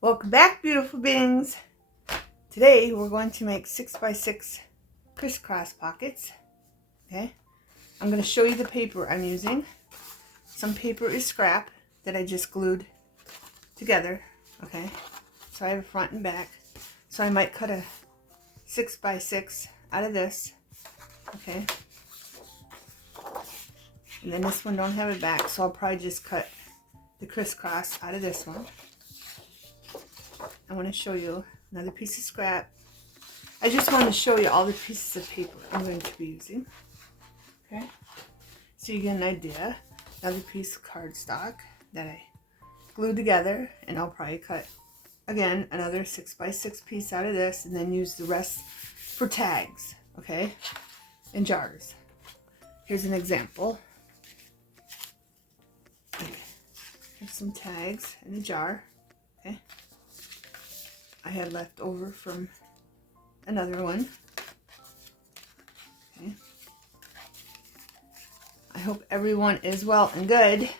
Welcome back, beautiful beings. Today we're going to make 6x6 crisscross pockets. Okay, I'm going to show you the paper I'm using. Some paper is scrap that I just glued together. Okay, so I have a front and back. So I might cut a 6x6 out of this. Okay, and then this one don't have a back, so I'll probably just cut the crisscross out of this one. I want to show you another piece of scrap. I just want to show you all the pieces of paper I'm going to be using. Okay, so you get an idea. Another piece of cardstock that I glued together, and I'll probably cut again another 6x6 piece out of this, and then use the rest for tags. Okay, and jars. Here's an example. Okay. Here's some tags in a jar. Okay, I had left over from another one. Okay. I hope everyone is well and good.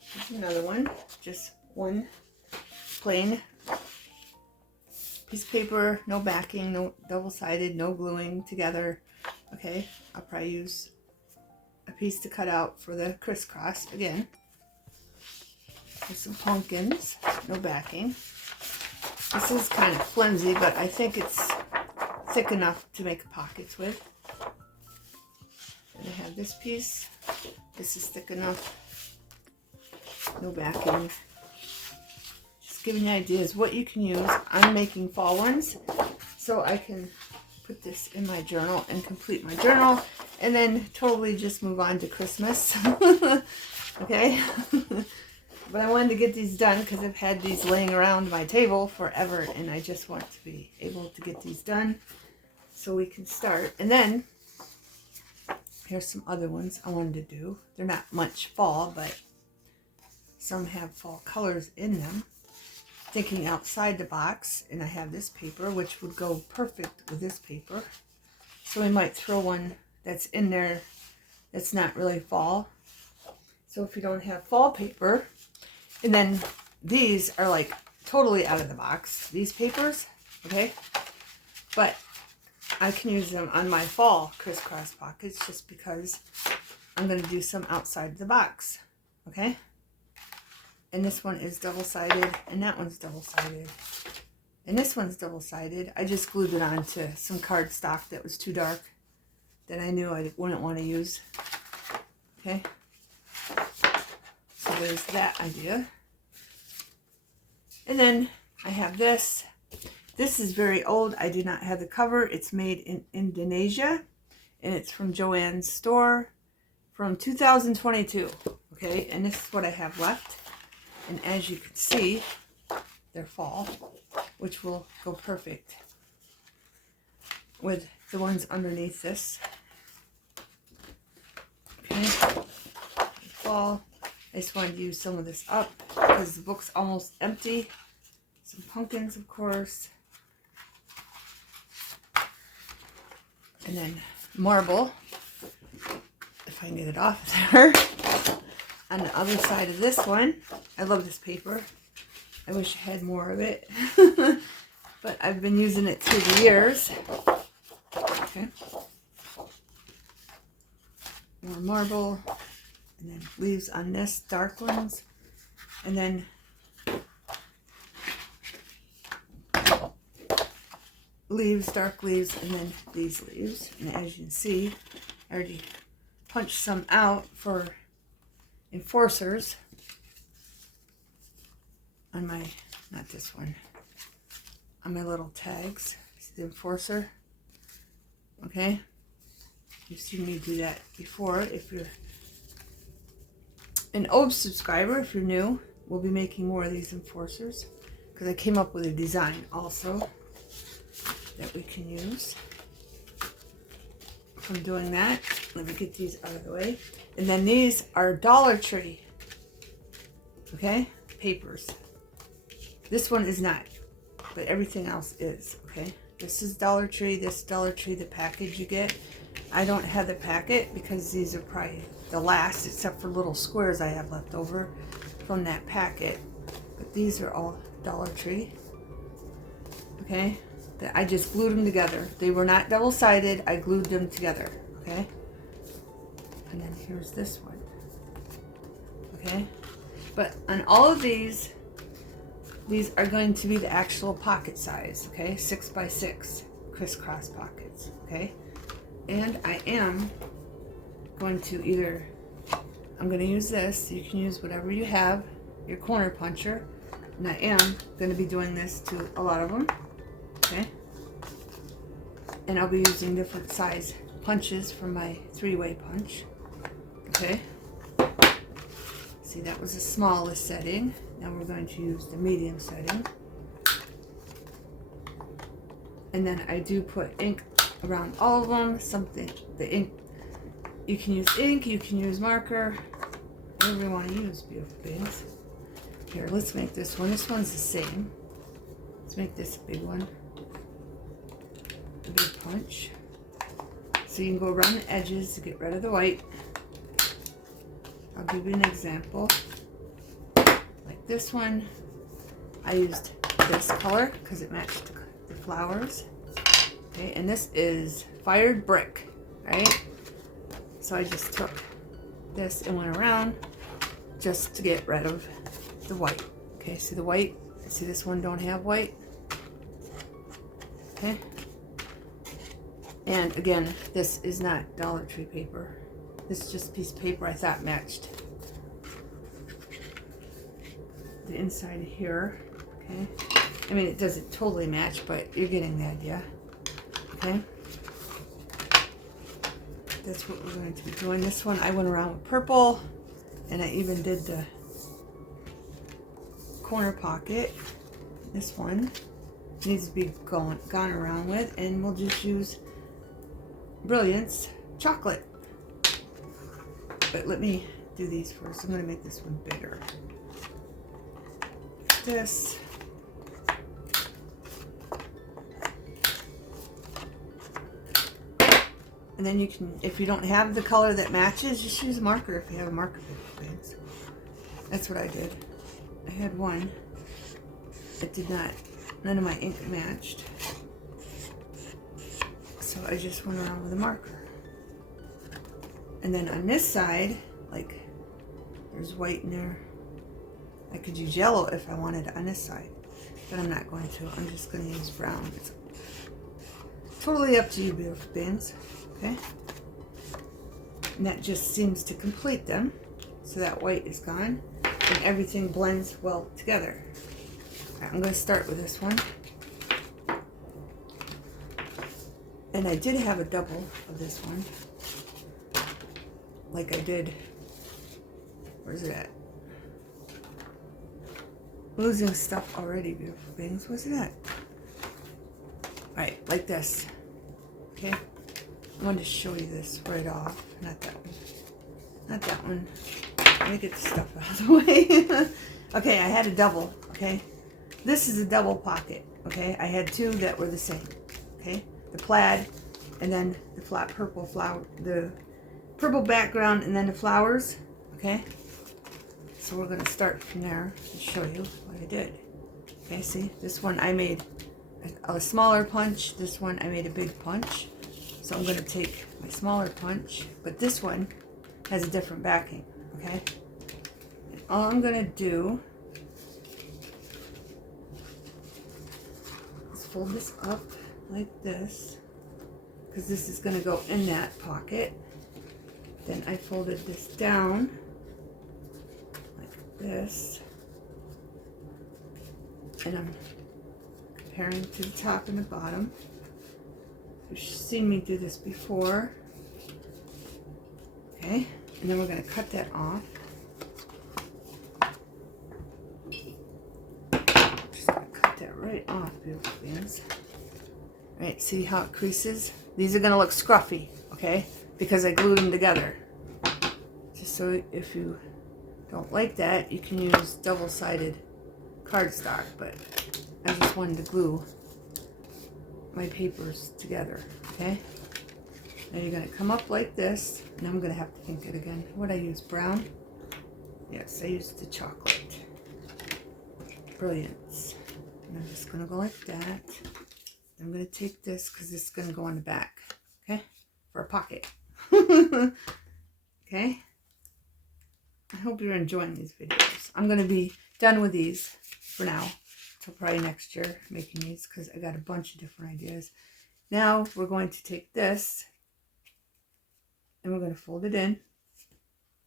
Here's another one. Just one plain piece of paper, no backing, no double-sided, no gluing together. Okay, I'll probably use a piece to cut out for the crisscross again. There's some pumpkins, no backing. This is kind of flimsy, but I think it's thick enough to make pockets with. And I have this piece. This is thick enough. No backing. Just giving you ideas what you can use. I'm making fall ones, so I can put this in my journal and complete my journal, and then totally just move on to Christmas. Okay. But I wanted to get these done because I've had these laying around my table forever, and I just want to be able to get these done so we can start. And then here's some other ones I wanted to do. They're not much fall, but some have fall colors in them. Thinking outside the box, and I have this paper which would go perfect with this paper. So we might throw one that's in there that's not really fall. So if you don't have fall paper, and then these are like totally out of the box, these papers, okay? But I can use them on my fall crisscross pockets just because I'm going to do some outside the box, okay? And this one is double-sided, and that one's double-sided. And this one's double-sided. I just glued it onto some cardstock that was too dark that I knew I wouldn't want to use, okay? So there's that idea. And then I have this. This is very old. I do not have the cover. It's made in Indonesia, and it's from Joann's store from 2022. Okay, and this is what I have left. And as you can see, they're fall, which will go perfect with the ones underneath this. Okay, fall. I just wanted to use some of this up because the book's almost empty. Some pumpkins, of course. And then marble, if I can get it off there. On the other side of this one, I love this paper. I wish I had more of it. But I've been using it through the years. Okay. More marble. And then leaves on this, dark ones. And then leaves, dark leaves, and then these leaves. And as you can see, I already punched some out for enforcers on my, not this one, on my little tags. See the enforcer? Okay. You've seen me do that before. If you're an old subscriber, if you're new, we'll be making more of these enforcers because I came up with a design also that we can use. From doing that, let me get these out of the way. And then these are Dollar Tree, okay, papers. This one is not, but everything else is, okay. This is Dollar Tree, this Dollar Tree, the package you get. I don't have the packet because these are probably the last, except for little squares I have left over from that packet. But these are all Dollar Tree. Okay, I just glued them together. They were not double-sided. I glued them together. Okay, and then here's this one. Okay, but on all of these are going to be the actual pocket size. Okay, 6 by 6 crisscross pockets. Okay, and I am going to I'm going to use this. You can use whatever you have, your corner puncher, and I am going to be doing this to a lot of them. Okay, and I'll be using different size punches for my 3-way punch. Okay, see, that was the smallest setting. Now we're going to use the medium setting, and then I do put ink around all of them. The ink, you can use ink, you can use marker, whatever you want to use, beautiful beings. Here, let's make this one. This one's the same. Let's make this a big one. A big punch. So you can go around the edges to get rid of the white. I'll give you an example. Like this one, I used this color because it matched the flowers. Okay, and this is Fired Brick, right? So I just took this and went around just to get rid of the white. Okay, see the white? See this one don't have white? Okay. And again, this is not Dollar Tree paper. This is just a piece of paper I thought matched the inside here. Okay. I mean, it doesn't totally match, but you're getting the idea. Okay. That's what we're going to be doing. This one I went around with purple, and I even did the corner pocket. This one needs to be gone around with, and we'll just use Brilliance chocolate. But let me do these first. I'm going to make this one bigger. This. And then you can, if you don't have the color that matches, just use a marker if you have a marker paper. That's what I did. I had one that did not, none of my ink matched. So I just went around with a marker. And then on this side, like, there's white in there. I could use yellow if I wanted on this side, but I'm not going to. I'm just going to use brown. It's totally up to you, beautiful beings. Okay, and that just seems to complete them. So that white is gone and everything blends well together. All right, I'm going to start with this one. And I did have a double of this one, like I did, where's it at? Losing stuff already, beautiful beings. Where's it at? All right, like this. Okay. I wanted to show you this right off. Not that one. Not that one. Let me get the stuff out of the way. Okay, I had a double. Okay. This is a double pocket. Okay. I had two that were the same. Okay. The plaid and then the flat purple flower. The purple background and then the flowers. Okay. So we're going to start from there and show you what I did. Okay. See, this one I made a smaller punch. This one I made a big punch. So I'm going to take my smaller punch, but this one has a different backing, okay? And all I'm going to do is fold this up like this, because this is going to go in that pocket. Then I folded this down like this, and I'm comparing to the top and the bottom. You've seen me do this before. Okay, and then we're going to cut that off. Just going to cut that right off, beautiful beings. All right, see how it creases? These are going to look scruffy, okay, because I glued them together. Just so if you don't like that, you can use double-sided cardstock, but I just wanted to glue my papers together. Okay, now you're going to come up like this, and I'm going to have to ink it again. What I use, brown? Yes, I used the chocolate. brilliance. And I'm just going to go like that. I'm going to take this because this is going to go on the back, okay, for a pocket. Okay. I hope you're enjoying these videos. I'm going to be done with these for now till probably next year making these because I got a bunch of different ideas. Now we're going to take this and we're going to fold it in,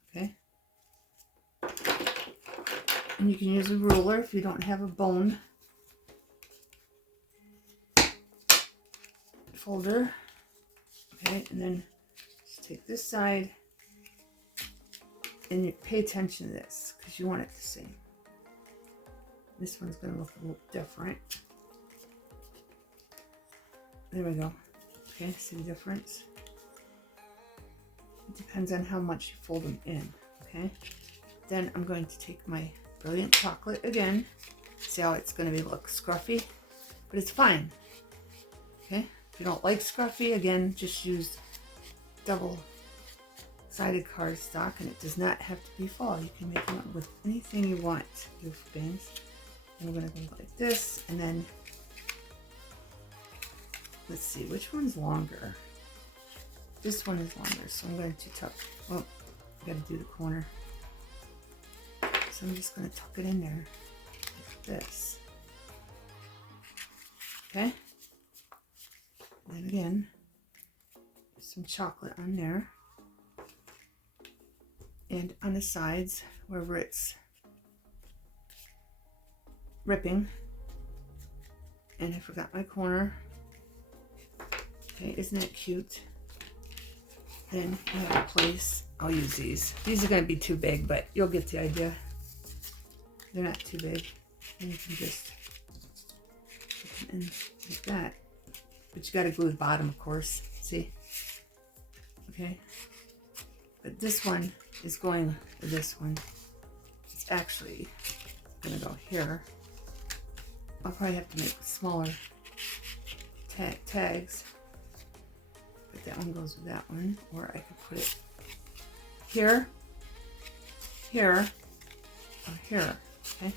okay? And you can use a ruler if you don't have a bone folder, okay? And then just take this side and you pay attention to this because you want it the same. This one's going to look a little different. There we go. Okay, see the difference? It depends on how much you fold them in, okay? Then I'm going to take my Brilliant Chocolate again. See how it's going to look scruffy? But it's fine, okay? If you don't like scruffy, again, just use double-sided cardstock, and it does not have to be fall. You can make them with anything you want, beautiful things. And we're going to go like this, and then let's see, which one's longer? This one is longer, so I'm going to tuck, well, I got to do the corner. So I'm just going to tuck it in there like this. Okay? And then again, some chocolate on there. And on the sides, wherever it's ripping. And I forgot my corner. Okay, isn't it cute? Then I have a place. I'll use these. These are going to be too big, but you'll get the idea. They're not too big. And you can just put them in like that. But you got to glue the bottom, of course. See? Okay. But this one is going with this one. It's actually going to go here. I'll probably have to make smaller tags. But that one goes with that one. Or I could put it here, here, or here. Okay?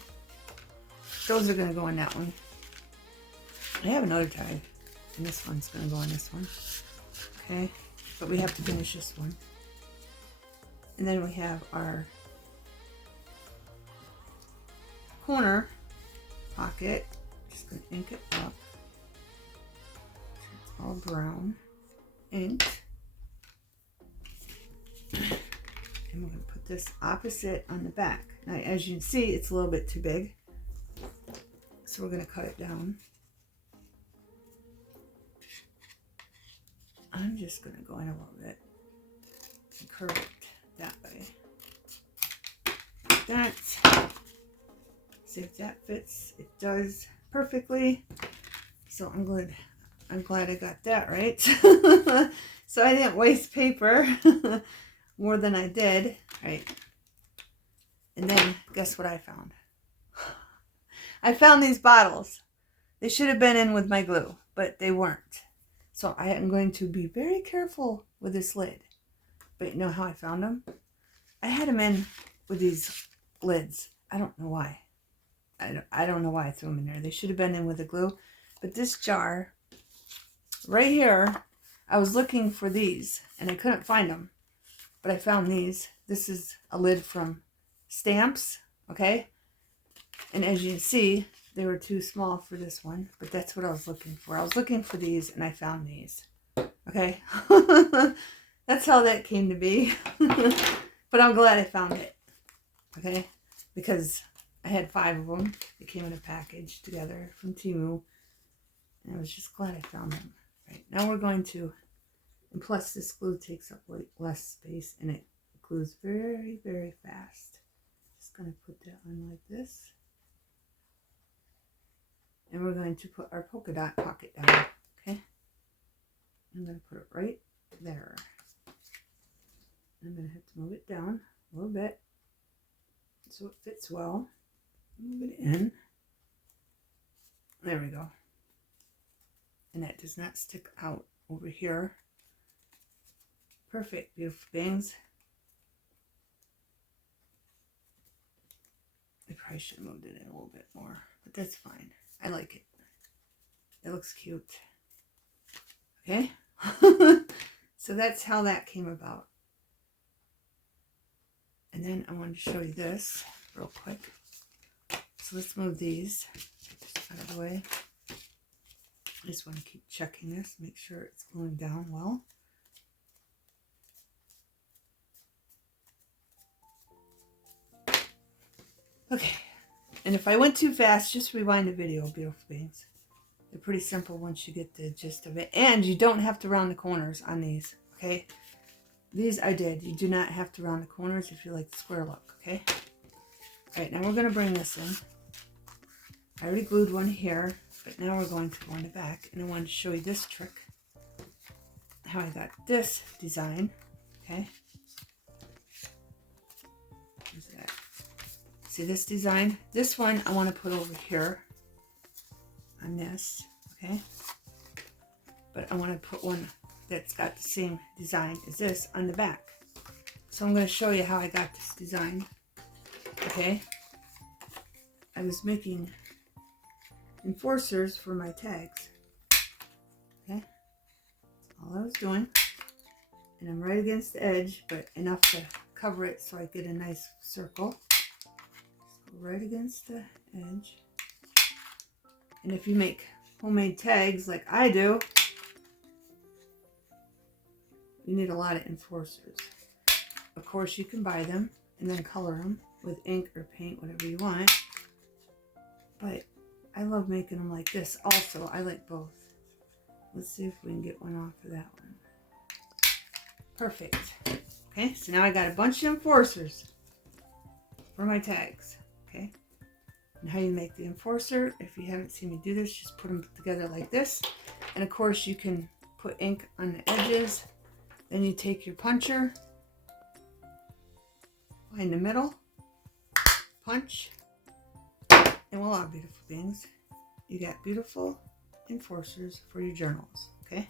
Those are going to go on that one. I have another tag. And this one's going to go on this one. Okay? But we have to finish this one. And then we have our corner pocket. Just going to ink it up. It's all brown ink. And we're going to put this opposite on the back. Now, as you can see, it's a little bit too big. So we're going to cut it down. I'm just going to go in a little bit and curve it that way. Like that. See if that fits. It does perfectly. So I'm glad I got that right. So I didn't waste paper more than I did. Right. And then guess what I found? I found these bottles. They should have been in with my glue, but they weren't. So I am going to be very careful with this lid. But you know how I found them? I had them in with these lids. I don't know why. I don't know why I threw them in there. They should have been in with the glue. But this jar, right here, I was looking for these, and I couldn't find them. But I found these. This is a lid from Stamps, okay? And as you can see, they were too small for this one. But that's what I was looking for. I was looking for these, and I found these. Okay? That's how that came to be. But I'm glad I found it. Okay? Because I had 5 of them. They came in a package together from Temu. And I was just glad I found them. Right, now we're going to, and plus this glue takes up less space and it glues very, very fast. Just going to put that on like this. And we're going to put our polka dot pocket down. Okay? I'm going to put it right there. I'm going to have to move it down a little bit so it fits well. Move it in. There we go. And that does not stick out over here. Perfect, beautiful things. I probably should have moved it in a little bit more. that's fine. I like it. It looks cute. Okay? So that's how that came about. And then I wanted to show you this real quick. So let's move these out of the way. I just want to keep checking this, make sure it's gluing down well. Okay, and if I went too fast, just rewind the video, beautiful beings. They're pretty simple once you get the gist of it. And you don't have to round the corners on these, okay? These I did. You do not have to round the corners if you like the square look, okay? All right, now we're going to bring this in. I already glued one here, but now we're going to go on the back. And I wanted to show you this trick, how I got this design, okay? Where's that? See this design? This one I want to put over here on this, okay? But I want to put one that's got the same design as this on the back. So I'm going to show you how I got this design, okay? I was making enforcers for my tags, okay? That's all I was doing. And I'm right against the edge, but enough to cover it so I get a nice circle. Just go right against the edge. And if you make homemade tags like I do, you need a lot of enforcers. Of course, you can buy them and then color them with ink or paint, whatever you want. But I love making them like this also. I like both. Let's see if we can get one off of that one. Perfect. Okay, so now I got a bunch of enforcers for my tags. Okay, and how you make the enforcer, if you haven't seen me do this, just put them together like this. And of course, you can put ink on the edges. Then you take your puncher, find the middle, punch, and voila, beautiful beings. You got beautiful enforcers for your journals, okay?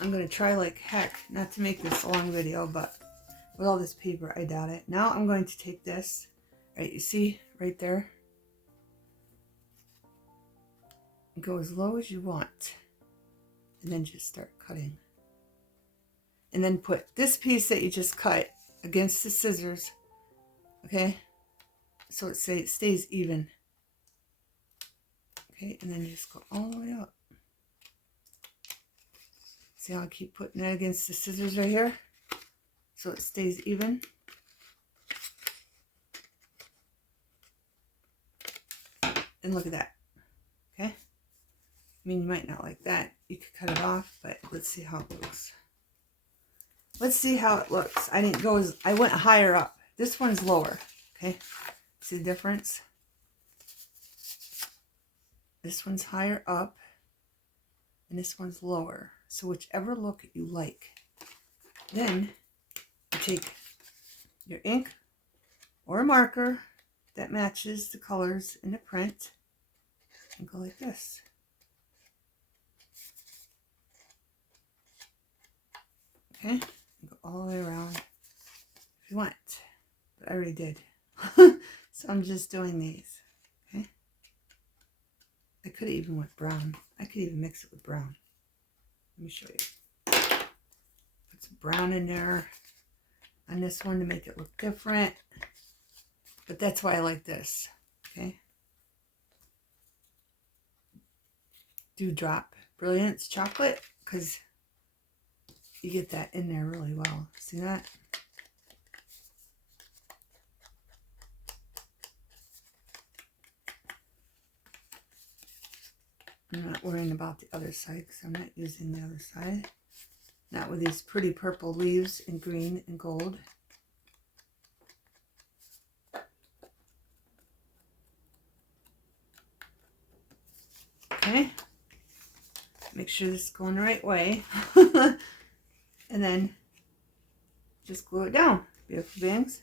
I'm going to try like heck not to make this a long video, but with all this paper, I doubt it. Now I'm going to take this, right, you see right there? Go as low as you want. And then just start cutting. And then put this piece that you just cut against the scissors, okay? So it stays even. Okay, and then just go all the way up. See how I keep putting that against the scissors right here? So it stays even. And look at that, okay? I mean, you might not like that. You could cut it off, but let's see how it looks. Let's see how it looks. I didn't go as, I went higher up. This one's lower, okay? See the difference? This one's higher up, and this one's lower. So whichever look you like. Then you take your ink or a marker that matches the colors in the print and go like this. Okay, go all the way around if you want, but I already did. So I'm just doing these, okay? I could have even went brown. I could even mix it with brown. Let me show you. Put some brown in there on this one to make it look different, but that's why I like this, okay? Dewdrop Brilliance chocolate, because you get that in there really well. See that? I'm not worrying about the other side because I'm not using the other side. Not with these pretty purple leaves in green and gold. Okay. Make sure this is going the right way. And then just glue it down, beautiful beings.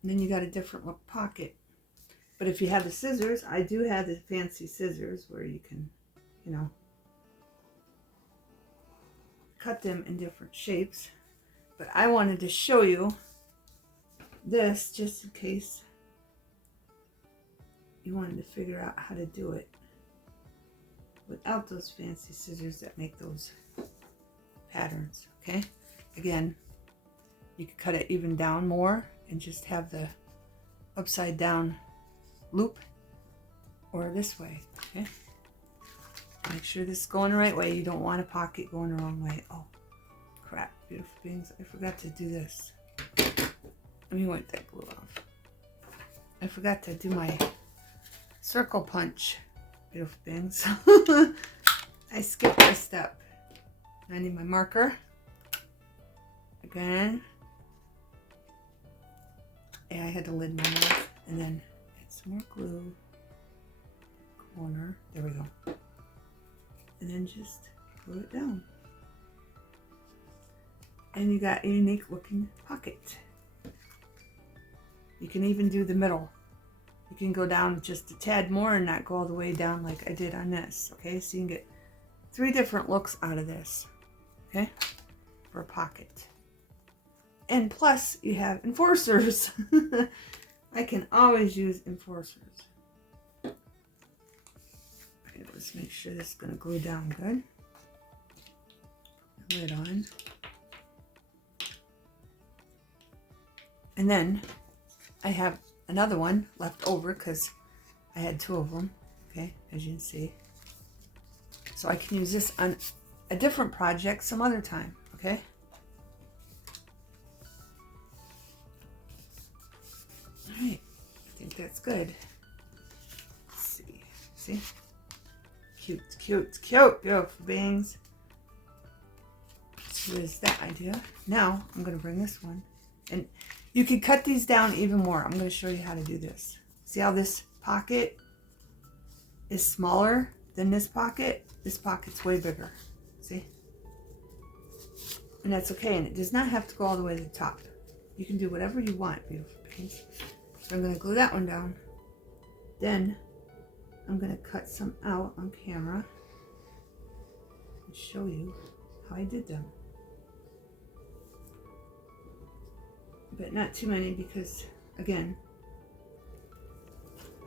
And then you got a different look pocket. But if you have the scissors, I do have the fancy scissors where you can, you know, cut them in different shapes. But I wanted to show you this just in case you wanted to figure out how to do it without those fancy scissors that make those patterns. Okay, again, you could cut it even down more and just have the upside down loop, or this way. Okay, make sure this is going the right way. You don't want a pocket going the wrong way. Oh crap, beautiful beings, I forgot to do this. Let me wipe that glue off. I forgot to do my circle punch, beautiful beings. I skipped a step. I need my marker again. Yeah, I had to lid my mouth, and then add some more glue. Corner, there we go. And then just glue it down. And you got a unique looking pocket. You can even do the middle. You can go down just a tad more and not go all the way down like I did on this. Okay, so you can get 3 different looks out of this. Okay, for a pocket. And plus you have enforcers. I can always use enforcers. Okay, let's make sure this is going to glue down good. Put the lid on. And then I have another one left over because I had 2 of them, okay, as you can see. So I can use this on a different project some other time, okay? All right, I think that's good. Let's see, see? Cute, cute, cute, beautiful beings. So there's that idea. Now I'm gonna bring this one, and you can cut these down even more. I'm going to show you how to do this. See how this pocket is smaller than this pocket? This pocket's way bigger. See? And that's okay. And it does not have to go all the way to the top. You can do whatever you want, beautiful beings. So I'm going to glue that one down. Then I'm going to cut some out on camera and show you how I did them. But not too many because, again,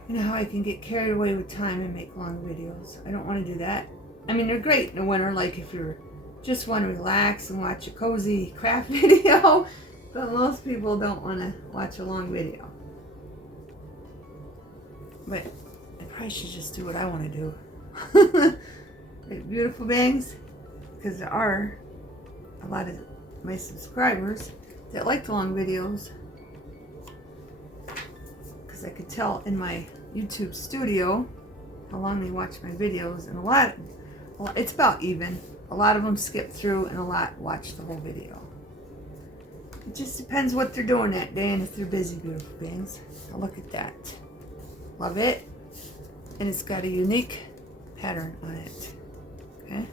you know how I can get carried away with time and make long videos. I don't want to do that. I mean, they're great in the winter, like if you're just want to relax and watch a cozy craft video, but most people don't want to watch a long video. But I probably should just do what I want to do. Right, beautiful beings, because there are a lot of my subscribers that like the long videos, because I could tell in my YouTube studio how long they watch my videos, and a lot, it's about even. A lot of them skip through and a lot watch the whole video. It just depends what they're doing that day and if they're busy, beautiful beings. Now look at that. Love it. And it's got a unique pattern on it. Okay?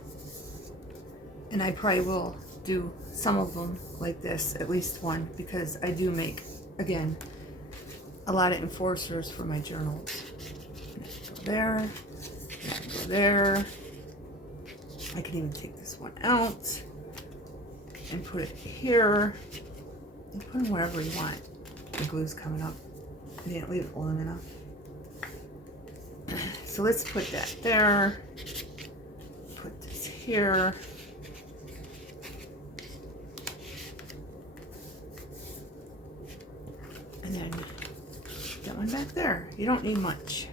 And I probably will do some of them like this, at least one, because I do make, again, a lot of enforcers for my journals. Go there, go there. I can even take this one out and put it here. You put them wherever you want. The glue's coming up. I didn't leave it long enough. So let's put that there. Put this here. And then that one back there. You don't need much.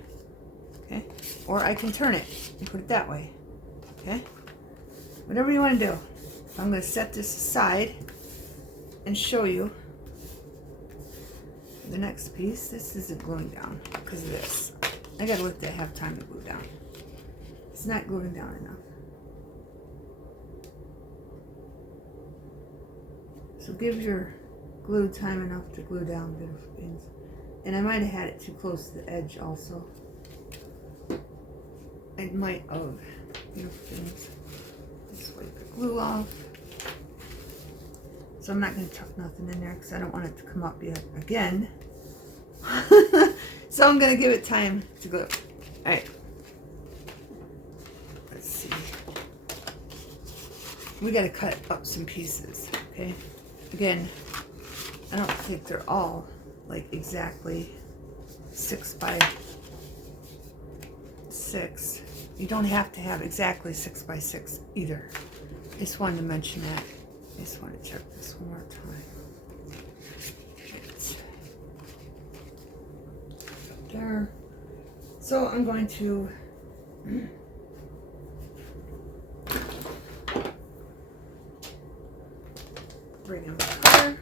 Okay? Or I can turn it and put it that way. Okay? Whatever you want to do. I'm going to set this aside and show you the next piece. This isn't gluing down because of this. I got to let that have time to glue down. It's not gluing down enough. So give your glue time enough to glue down, beautiful beings. And I might have had it too close to the edge also. I might have, beautiful beings. Just wipe the glue off. So I'm not going to tuck nothing in there because I don't want it to come up yet again. So I'm going to give it time to glue. Alright. Let's see. We got to cut up some pieces, okay? Again, I don't think they're all like exactly 6 by 6. You don't have to have exactly 6 by 6 either. I just wanted to mention that. I just want to check this one more time. Right. There. So I'm going to bring in my color.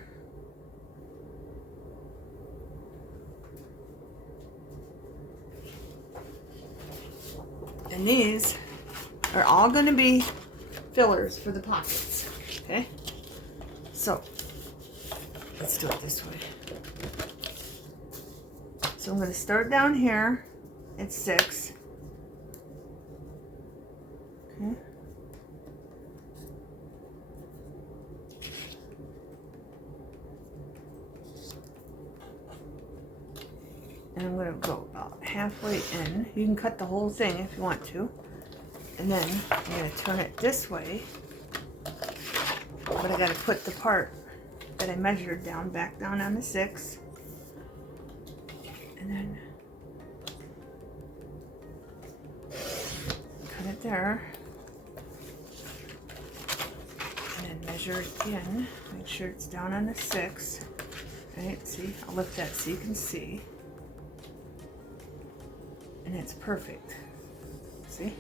And these are all going to be fillers for the pockets. Okay? So, let's do it this way. So I'm going to start down here at 6. Okay. And I'm going to go about halfway in. You can cut the whole thing if you want to. And then I'm going to turn it this way. But I got to put the part that I measured down, back down on the 6. And then cut it there. And then measure it again. Make sure it's down on the 6. Right, see? I'll lift that so you can see. And it's perfect. See?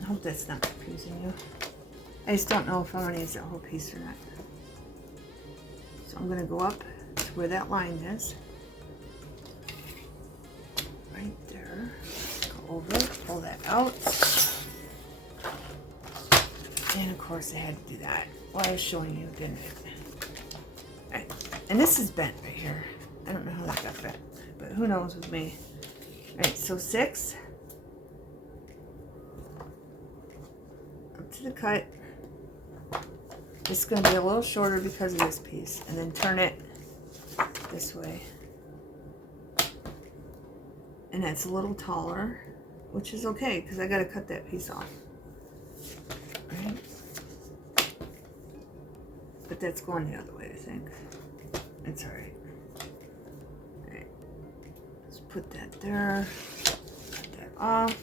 I hope that's not confusing you. I just don't know if I'm going to use that whole piece or not. So I'm going to go up to where that line is. Right there. Go over, pull that out. And of course I had to do that while I was showing you, didn't I? Right. And this is bent right here. I don't know how that got bent, but who knows with me. Alright, so 6. Up to the cut. It's going to be a little shorter because of this piece. And then turn it this way. And that's a little taller, which is okay because I got to cut that piece off. Right? But that's going the other way, I think. It's alright. Alright. Let's put that there. Cut that off.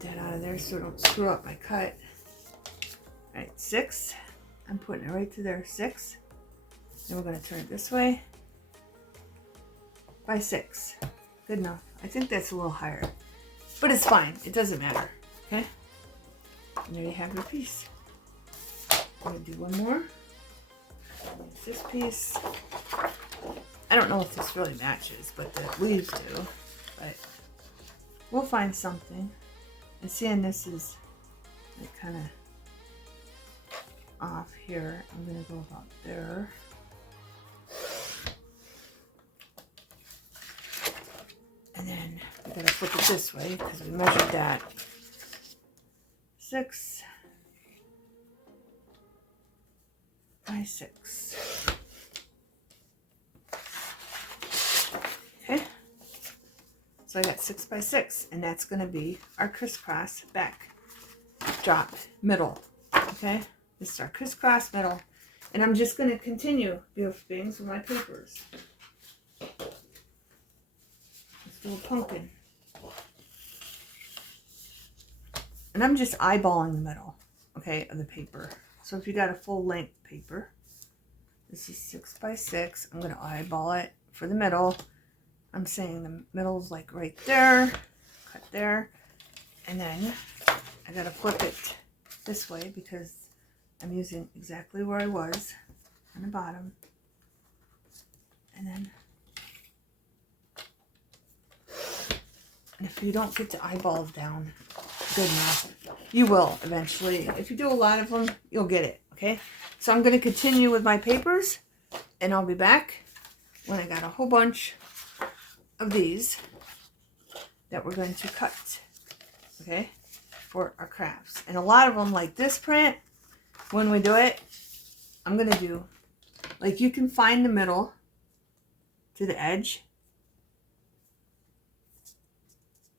That out of there so don't screw up my cut. Alright, 6. I'm putting it right to there. 6. Then we're going to turn it this way. By 6. Good enough. I think that's a little higher. But it's fine. It doesn't matter. Okay? And there you have your piece. I'm going to do one more. Like this piece. I don't know if this really matches, but the leaves do. But we'll find something. And seeing this is like kind of off here, I'm going to go about there. And then we got to flip it this way because we measured that. 6 by 6. Okay. So I got 6 by 6, and that's going to be our crisscross back drop middle. Okay, this is our crisscross middle, and I'm just going to continue beautiful things with my papers. Let's do a pumpkin, and I'm just eyeballing the middle, okay, of the paper. So if you got a full length paper, this is 6 by 6. I'm going to eyeball it for the middle. I'm saying the middle's like right there, cut there, and then I gotta flip it this way because I'm using exactly where I was on the bottom. And then, and if you don't get the eyeballs down good enough, you will eventually. If you do a lot of them, you'll get it, okay? So I'm gonna continue with my papers, and I'll be back when I got a whole bunch of these that we're going to cut, okay, for our crafts. And a lot of them, like this print, when we do it, I'm going to do, like, you can find the middle to the edge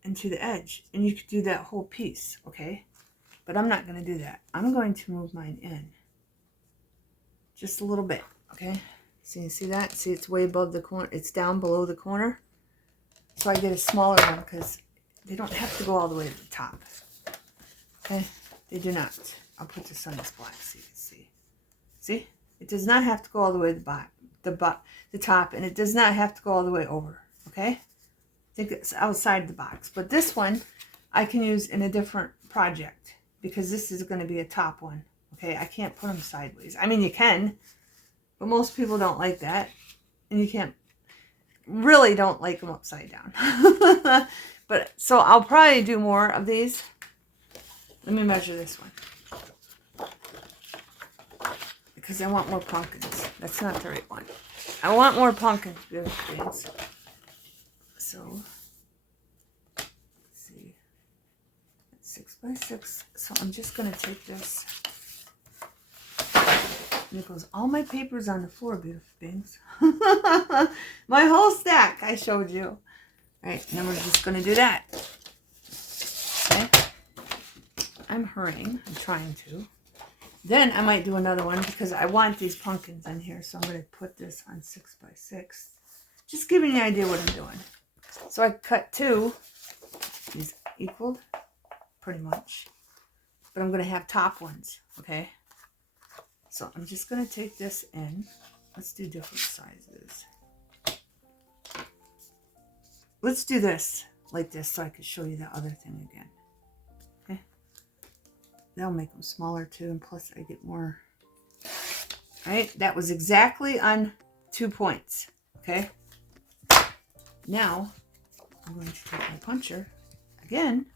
and to the edge, and you could do that whole piece, okay? But I'm not going to do that. I'm going to move mine in just a little bit, okay? So you see that? See, it's way above the corner. It's down below the corner. So I get a smaller one because they don't have to go all the way to the top. Okay? They do not. I'll put this on this black so you can see. See? It does not have to go all the way to the top, and it does not have to go all the way over. Okay? I think it's outside the box. But this one I can use in a different project because this is going to be a top one. Okay? I can't put them sideways. I mean, you can, but most people don't like that. And you can't, really don't like them upside down. But so I'll probably do more of these. Let me measure this one because I want more pumpkins. That's not the right one. I want more pumpkins, beautiful things. So let's see, it's 6 by 6. So I'm just gonna take this. And it goes, all my papers on the floor, beautiful things. My whole stack I showed you. All right, and then we're just going to do that. Okay. I'm hurrying. I'm trying to. Then I might do another one because I want these pumpkins in here. So I'm going to put this on 6 by 6. Just giving you an idea what I'm doing. So I cut 2. These equaled pretty much. But I'm going to have top ones. Okay. So I'm just going to take this in. Let's do different sizes. Let's do this like this so I can show you the other thing again. Okay. That'll make them smaller too. And plus I get more. All right. That was exactly on 2 points. Okay. Now I'm going to take my puncher again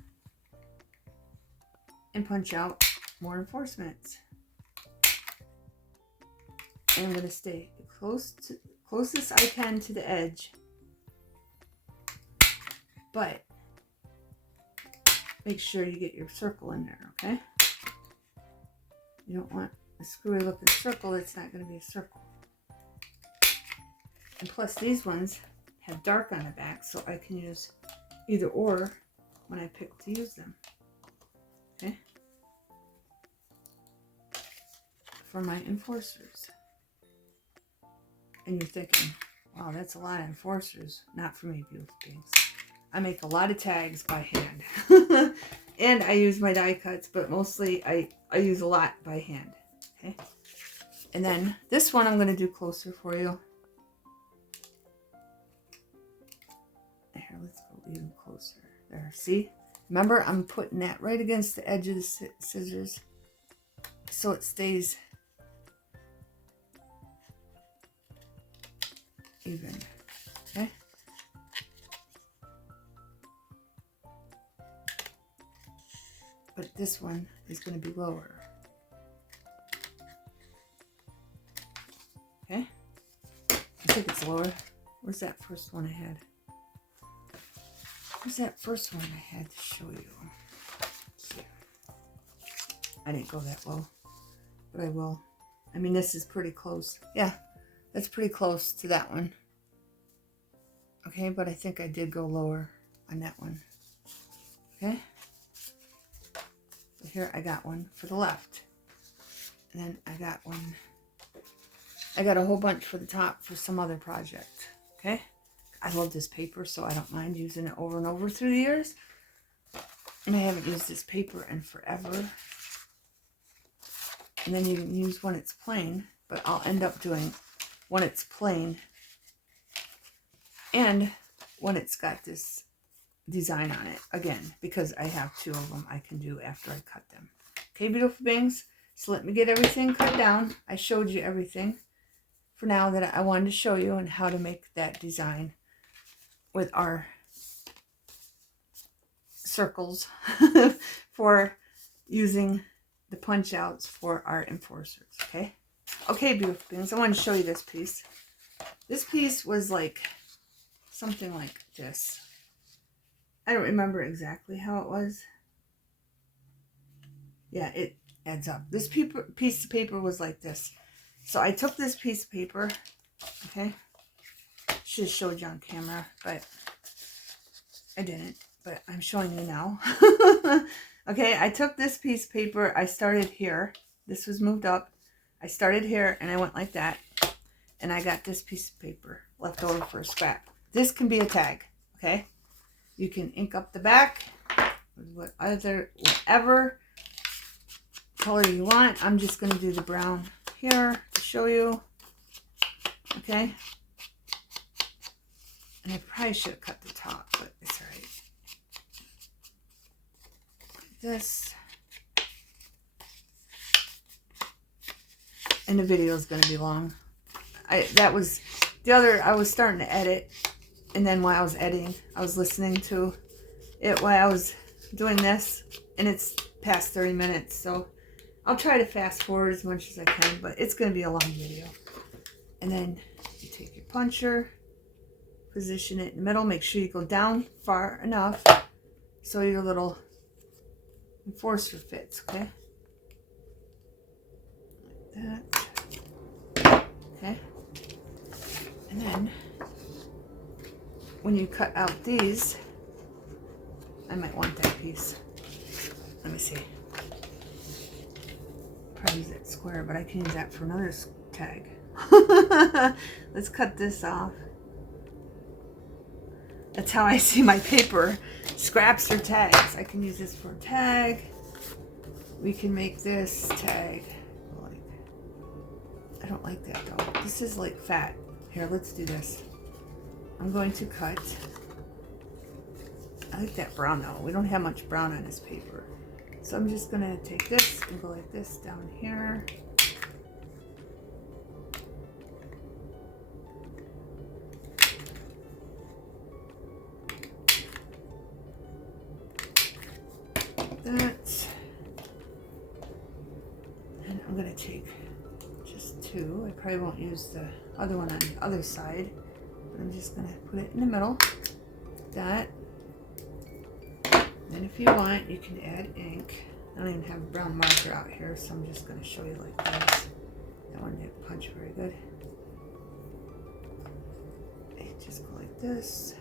and punch out more reinforcements. And I'm going to stay closest I can to the edge. But make sure you get your circle in there, okay? You don't want a screwy looking circle that's not going to be a circle. And plus these ones have dark on the back, so I can use either or when I pick to use them. Okay? For my enforcers. And you're thinking, wow, that's a lot of enforcers. Not for me, beautiful things. I make a lot of tags by hand. And I use my die cuts, but mostly I use a lot by hand. Okay. And then this one I'm going to do closer for you. Here, let's go even closer. There, see? Remember, I'm putting that right against the edge of the scissors so it stays even. Okay. But this one is going to be lower. Okay. I think it's lower. Where's that first one I had? Where's that first one I had to show you? Let's see. I didn't go that low, but I will. I mean, this is pretty close. Yeah. That's pretty close to that one. Okay, but I think I did go lower on that one. Okay. So here I got one for the left. And then I got one. I got a whole bunch for the top for some other project. Okay. I love this paper, so I don't mind using it over and over through the years. And I haven't used this paper in forever. And then you can use when it's plain, but I'll end up doing when it's plain and when it's got this design on it again, because I have 2 of them I can do after I cut them. Okay, beautiful beings, so let me get everything cut down. I showed you everything for now that I wanted to show you and how to make that design with our circles for using the punch outs for our enforcers. Okay, beautiful things. I want to show you this piece. This piece was like something like this. I don't remember exactly how it was. Yeah, it adds up. This piece of paper was like this. So I took this piece of paper. Okay. Should have showed you on camera, but I didn't. But I'm showing you now. Okay, I took this piece of paper. I started here. This was moved up. I started here and I went like that. And I got this piece of paper left over for a scrap. This can be a tag, okay? You can ink up the back with whatever color you want. I'm just going to do the brown here to show you, okay? And I probably should have cut the top, but it's all right. Like this. And the video is going to be long. I was starting to edit, and then while I was editing, I was listening to it while I was doing this, and it's past 30 minutes, so I'll try to fast forward as much as I can, but it's going to be a long video. And then you take your puncher, position it in the middle, make sure you go down far enough so your little enforcer fits, okay? Like that. Okay. And then when you cut out these, I might want that piece. Let me see. Probably use that square, but I can use that for another tag. Let's cut this off. That's how I see my paper. Scraps or tags. I can use this for a tag. We can make this tag. I don't like that though. This is like fat. Here, let's do this. I'm going to cut. I like that brown though. We don't have much brown on this paper. So I'm just going to take this and go like this down here. That. And I'm going to take just two. I probably won't use the other one on the other side, but I'm just going to put it in the middle. That. And if you want, you can add ink. I don't even have a brown marker out here, so I'm just going to show you like this. That one didn't punch very good. Okay, just go like this.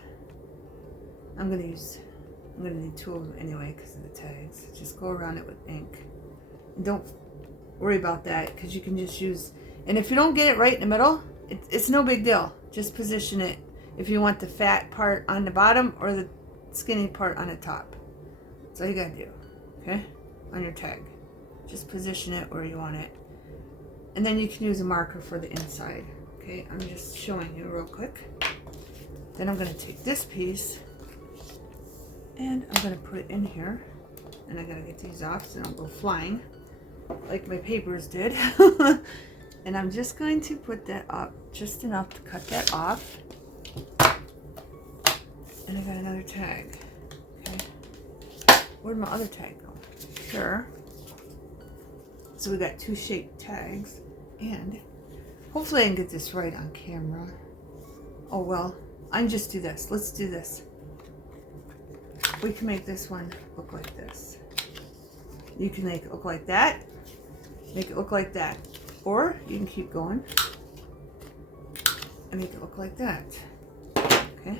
I'm going to need two of them anyway because of the tags. Just go around it with ink. And don't worry about that because you can just use, and if you don't get it right in the middle, it's no big deal. Just position it if you want the fat part on the bottom or the skinny part on the top. That's all you gotta do, okay? On your tag. Just position it where you want it. And then you can use a marker for the inside. Okay, I'm just showing you real quick. Then I'm gonna take this piece and I'm gonna put it in here. And I gotta get these off so they don't go flying like my papers did. And I'm just going to put that up just enough to cut that off. And I got another tag. Okay. Where'd my other tag go? Here. So we got two shaped tags. And hopefully I can get this right on camera. Oh well, I can just do this. Let's do this. We can make this one look like this. You can make it look like that. Make it look like that. Or you can keep going and make it look like that. Okay.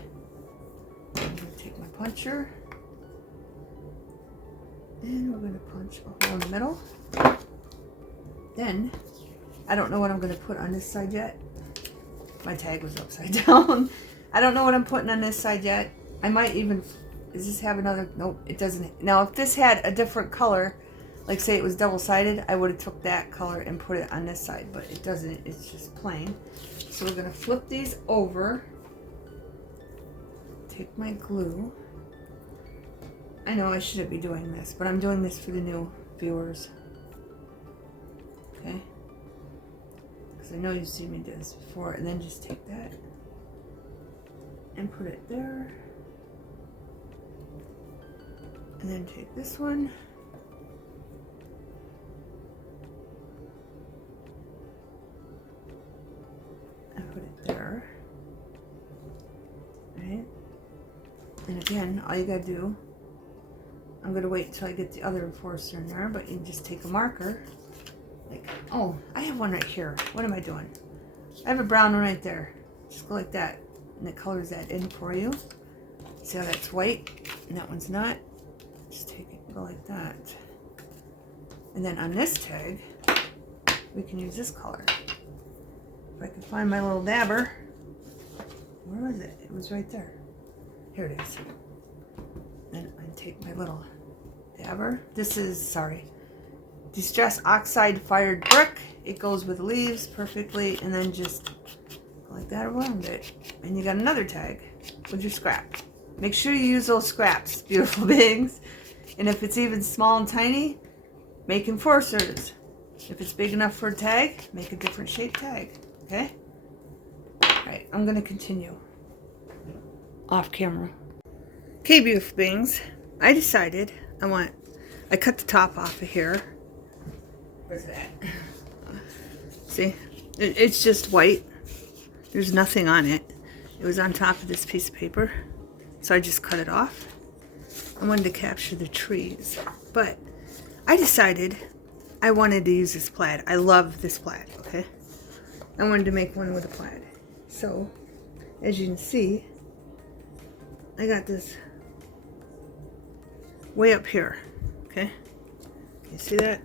I'm going to take my puncher and we're going to punch a hole in the middle. Then, I don't know what I'm going to put on this side yet. My tag was upside down. I don't know what I'm putting on this side yet. I might even, does this have another, nope, it doesn't. Now if this had a different color, like say it was double-sided, I would have took that color and put it on this side, but it doesn't, it's just plain. So we're gonna flip these over. Take my glue. I know I shouldn't be doing this, but I'm doing this for the new viewers. Okay? Because I know you've seen me do this before, and then just take that and put it there. And then take this one. And put it there. Right? And again, all you gotta do, I'm gonna wait till I get the other enforcer in there, but you can just take a marker. Like, oh, I have one right here. What am I doing? I have a brown one right there. Just go like that. And it colors that in for you. See how that's white and that one's not? Just take it go like that. And then on this tag, we can use this color. If I can find my little dabber. Where was it? It was right there. Here it is. Then I take my little dabber. This is, sorry, Distress Oxide Fired Brick. It goes with leaves perfectly, and then just go like that around it. And you got another tag with your scrap. Make sure you use those scraps, beautiful beings. And if it's even small and tiny, make enforcers. If it's big enough for a tag, make a different shaped tag. Okay? Alright, I'm going to continue off camera. Okay, beautiful beings. I decided I cut the top off of here. Where's that? See? It's just white. There's nothing on it. It was on top of this piece of paper. So I just cut it off. I wanted to capture the trees. But I decided I wanted to use this plaid. I love this plaid, okay? I wanted to make one with a plaid. So, as you can see, I got this way up here, okay? You see that?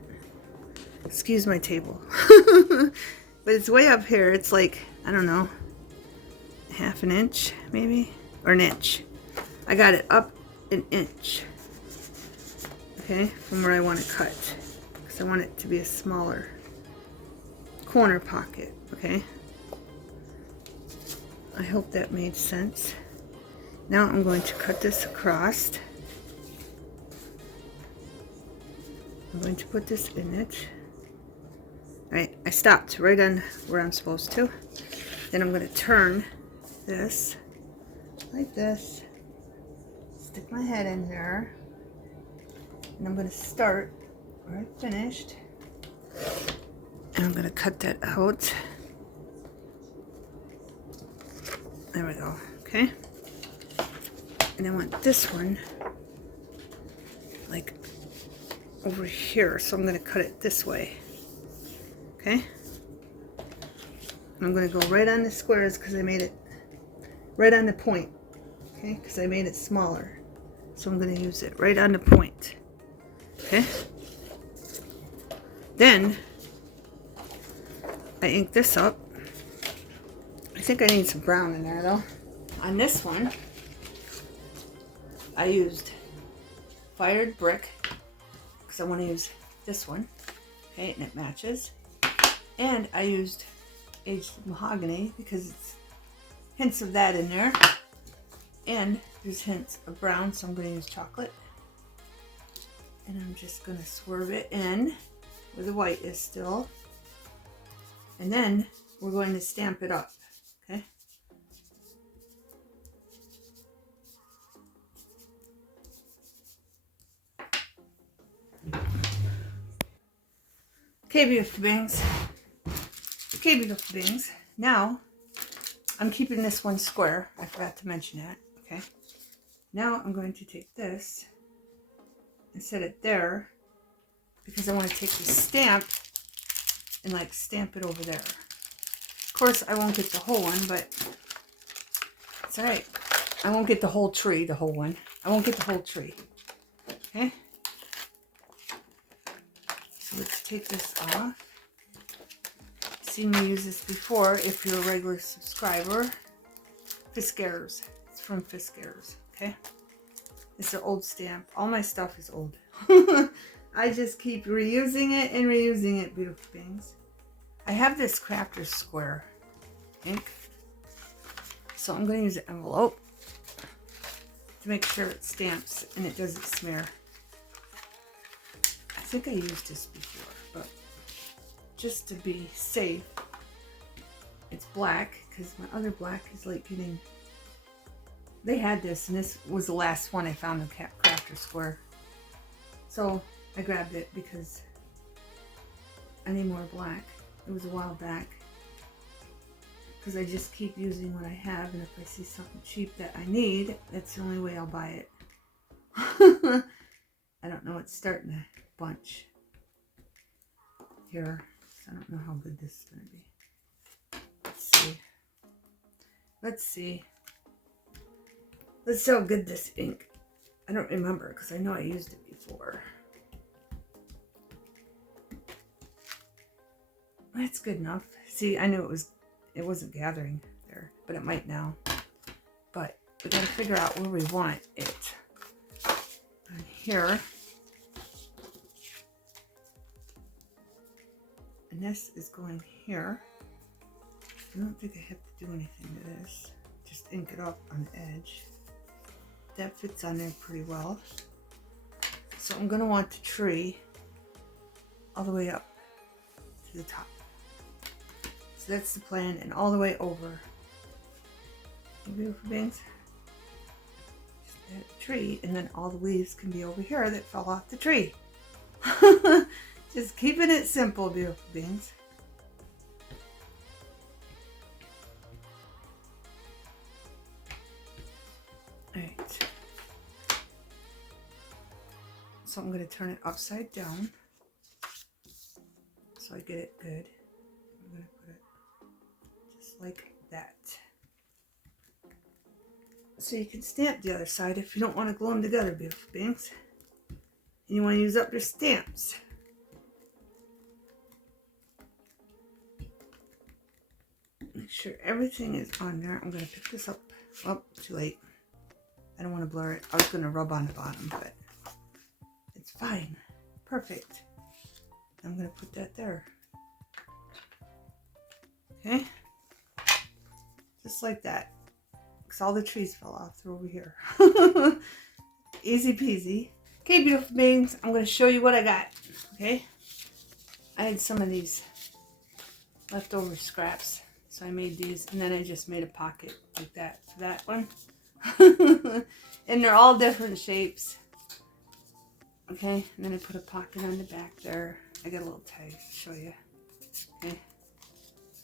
Excuse my table. But it's way up here. It's like, I don't know, half an inch maybe, or an inch. I got it up an inch, okay, from where I want to cut, because I want it to be a smaller corner pocket, okay? I hope that made sense. Now I'm going to cut this across. I'm going to put this in it. Alright, I stopped right on where I'm supposed to. Then I'm going to turn this like this. Stick my head in there. And I'm going to start where I finished. And I'm going to cut that out. There we go. Okay. And I want this one like over here. So I'm going to cut it this way. Okay. I'm going to go right on the squares because I made it right on the point. Okay. Because I made it smaller. So I'm going to use it right on the point. Okay. Then I ink this up. I think I need some brown in there though. On this one, I used Fired Brick because I want to use this one. Okay, and it matches. And I used Aged Mahogany because it's hints of that in there. And there's hints of brown, so I'm going to use chocolate. And I'm just going to swerve it in where the white is still. And then we're going to stamp it up. Okay. Okay, beautiful beings. Okay, beautiful beings. Now, I'm keeping this one square. I forgot to mention that. Okay. Now I'm going to take this and set it there because I want to take the stamp and like stamp it over there. Of course, I won't get the whole one, but it's all right. I won't get the whole tree, the whole one. I won't get the whole tree. Okay. So let's take this off. Seen me use this before if you're a regular subscriber. Fiskars. It's from Fiskars. Okay. It's an old stamp. All my stuff is old. I just keep reusing it and reusing it, beautiful things. I have this Crafter Square ink. So I'm going to use an envelope to make sure it stamps and it doesn't smear. I think I used this before, but just to be safe, it's black because my other black is like getting... They had this, and this was the last one I found in Crafter Square. So I grabbed it because I need more black. It was a while back. Because I just keep using what I have, and if I see something cheap that I need, that's the only way I'll buy it. I don't know, it's starting to bunch here. So I don't know how good this is going to be. Let's see. Let's see. Let's see how good this ink. I don't remember because I know I used it before. That's good enough. See, I knew it wasn't gathering there, but it might now. But we gotta figure out where we want it. And here. And this is going here. I don't think I have to do anything to this. Just ink it up on the edge. That fits on there pretty well. So I'm gonna want the tree all the way up to the top. So that's the plan, and all the way over. Beautiful beings. Just add a tree, and then all the leaves can be over here that fell off the tree. Just keeping it simple, beautiful beings. Alright. So I'm going to turn it upside down so I get it good. I'm going to put it just like that. So you can stamp the other side if you don't want to glue them together, beautiful beings. And you want to use up your stamps. Make sure everything is on there. I'm going to pick this up. Oh, too late. I don't want to blur it. I was going to rub on the bottom, but it's fine. Perfect. I'm going to put that there. Okay? Just like that. Because all the trees fell off. They're over here. Easy peasy. Okay, beautiful beings. I'm going to show you what I got. Okay? I had some of these leftover scraps. So I made these. And then I just made a pocket like that for that one. And they're all different shapes. Okay, and then I put a pocket on the back there. I got a little tag to show you. Okay,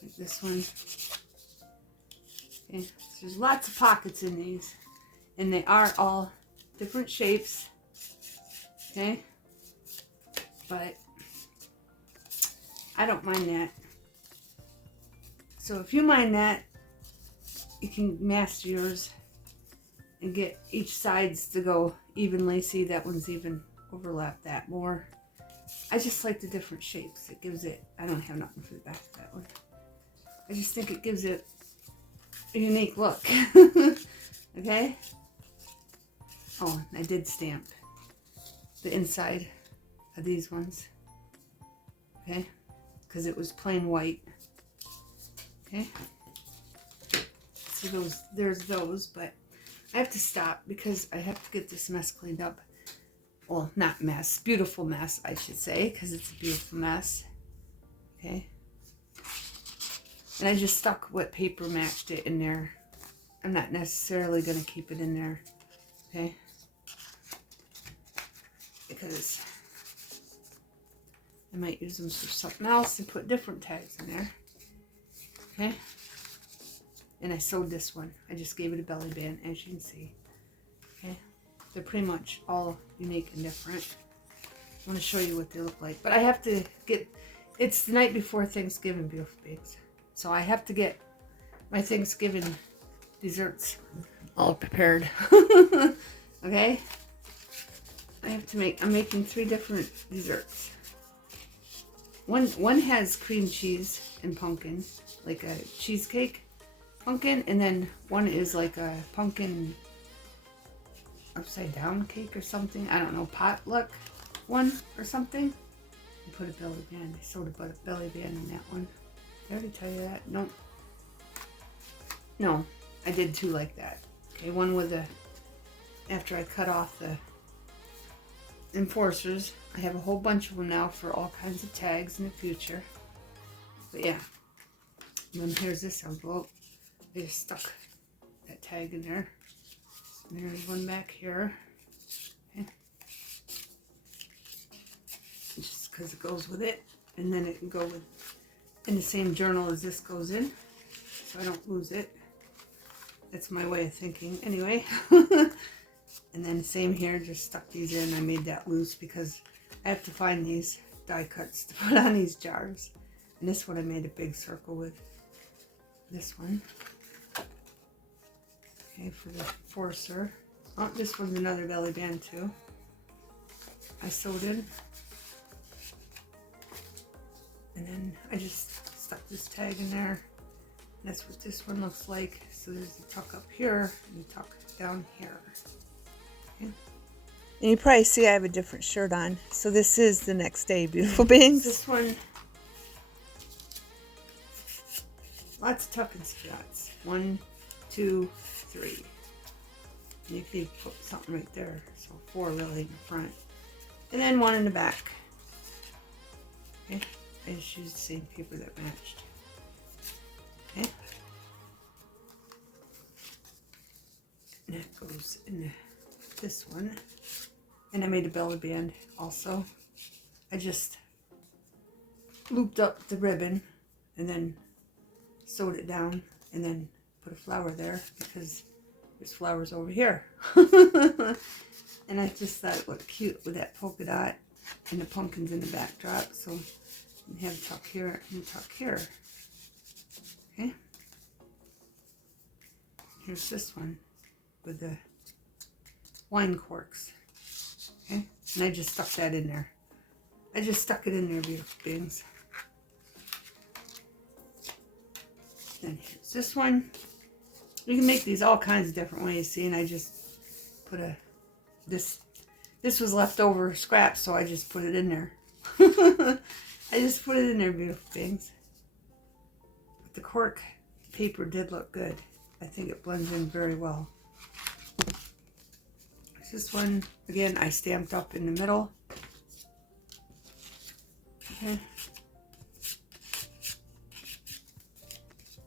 like this one. Okay, so there's lots of pockets in these, and they are all different shapes. Okay, but I don't mind that. So if you mind that, you can master yours and get each sides to go evenly. See, that one's even overlapped that more. I just like the different shapes. It gives it, I don't have nothing for the back of that one. I just think it gives it a unique look. Okay? Oh, I did stamp the inside of these ones. Okay? Because it was plain white. Okay? See those, there's those, but I have to stop because I have to get this mess cleaned up. Well, not mess, beautiful mess, I should say, because it's a beautiful mess. Okay. And I just stuck what paper matched it in there. I'm not necessarily going to keep it in there. Okay. Because I might use them for something else and put different tags in there. Okay. And I sewed this one. I just gave it a belly band, as you can see. Okay. They're pretty much all unique and different. I want to show you what they look like. But I have to get, it's the night before Thanksgiving, beautiful beings. So I have to get my Thanksgiving desserts all prepared. Okay? I have to make, I'm making 3 different desserts. One has cream cheese and pumpkin, like a cheesecake pumpkin. And then one is like a pumpkin upside down cake or something. I don't know, potluck one or something. I put a belly band. I sewed a belly band in that one. Did I already tell you that? Nope. No, I did 2 like that. Okay, one with a, after I cut off the enforcers. I have a whole bunch of them now for all kinds of tags in the future. But yeah. And then here's this envelope. I just stuck that tag in there. And there's one back here. Okay. Just because it goes with it. And then it can go with in the same journal as this goes in. So I don't lose it. That's my way of thinking. Anyway. And then same here. Just stuck these in. I made that loose because I have to find these die cuts to put on these jars. And this one I made a big circle with. This one. Okay, for the forcer. Oh, this one's another belly band too. I sewed in. And then I just stuck this tag in there. That's what this one looks like. So there's the tuck up here and the tuck down here. Okay. And you probably see I have a different shirt on. So this is the next day, beautiful beings. This one, lots of tuck and spots. 1, 2, 3. And you could put something right there. So 4 really in the front. And then 1 in the back. Okay. I just used the same paper that matched. Okay. And that goes in this one. And I made a belly band also. I just looped up the ribbon and then sewed it down and then put a flower there because there's flowers over here. And I just thought it looked cute with that polka dot and the pumpkins in the backdrop. So you have a tuck here and a tuck here. Okay. Here's this one with the wine corks. Okay. And I just stuck that in there. I just stuck it in there, beautiful beings. Then here's this one. You can make these all kinds of different ways, see, and I just put this was leftover scraps, so I just put it in there. I just put it in there, beautiful things. But the cork paper did look good. I think it blends in very well. This one, again, I stamped up in the middle. Okay.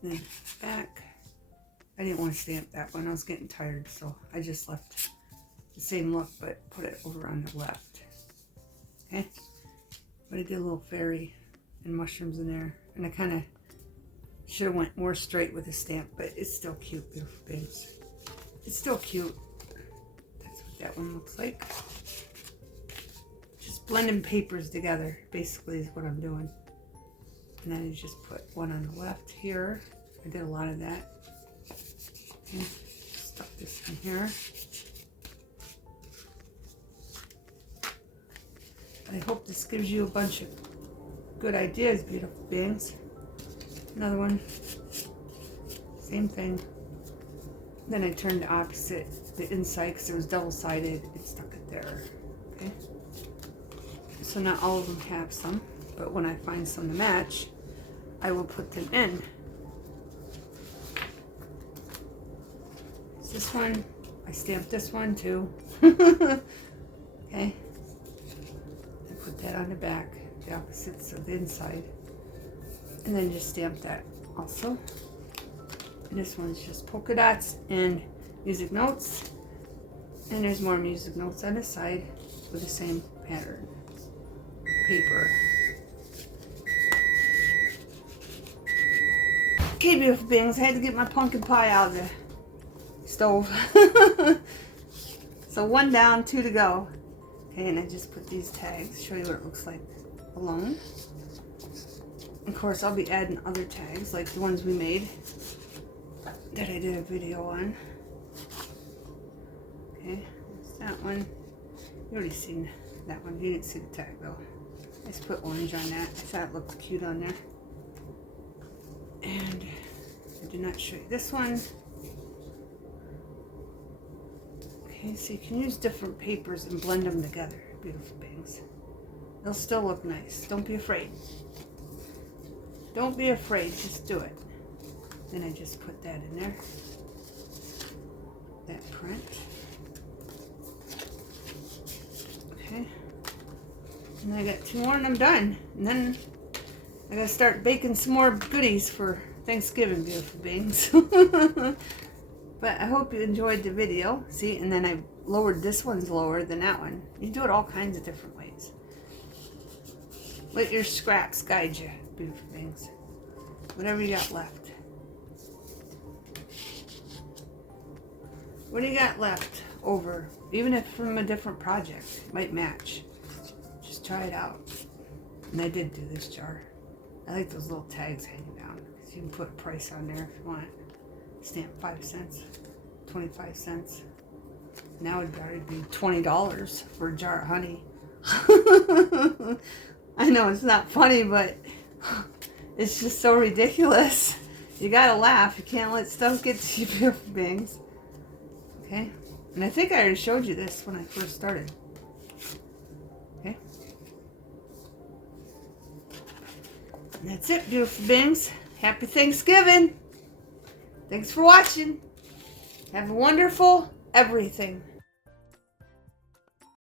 Then back. I didn't want to stamp that one. I was getting tired, so I just left the same look, but put it over on the left. Okay. But I did a little fairy and mushrooms in there, and I kind of should have went more straight with the stamp, but it's still cute, beautiful babes. It's still cute. That's what that one looks like. Just blending papers together, basically, is what I'm doing. And then I just put one on the left here. I did a lot of that. And stuck this in here. I hope this gives you a bunch of good ideas, beautiful beings. Another one. Same thing. Then I turned the opposite, the inside, because it was double-sided. It stuck it there. Okay. So not all of them have some, but when I find some to match, I will put them in. This one, I stamped this one too. Okay. And put that on the back, the opposites of the inside. And then just stamp that also. And this one's just polka dots and music notes. And there's more music notes on this side with the same pattern. Paper. Okay, beautiful beings, I had to get my pumpkin pie out of the stove. So 1 down, 2 to go. Okay, and I just put these tags, show you what it looks like alone. Of course, I'll be adding other tags like the ones we made that I did a video on. Okay, there's that one. You already seen that one. You didn't see the tag though. I just put orange on that. I thought it looked cute on there. And I did not show you this one. Okay, so you can use different papers and blend them together, beautiful beings. They'll still look nice. Don't be afraid. Don't be afraid, just do it. Then I just put that in there. That print. Okay. And I got 2 more and I'm done. And then I gotta start baking some more goodies for Thanksgiving, beautiful beings. But I hope you enjoyed the video. See, and then I lowered this one's lower than that one. You can do it all kinds of different ways. Let your scraps guide you, beautiful things. Whatever you got left. What do you got left over? Even if from a different project, it might match. Just try it out. And I did do this jar. I like those little tags hanging down. So you can put a price on there if you want. Stamp 5 cents, 25 cents. Now it'd probably be $20 for a jar of honey. I know it's not funny, but it's just so ridiculous. You gotta laugh. You can't let stuff get to you, beautiful beings. Okay? And I think I already showed you this when I first started. Okay? And that's it, beautiful beings. Happy Thanksgiving. Thanks for watching. Have a wonderful everything.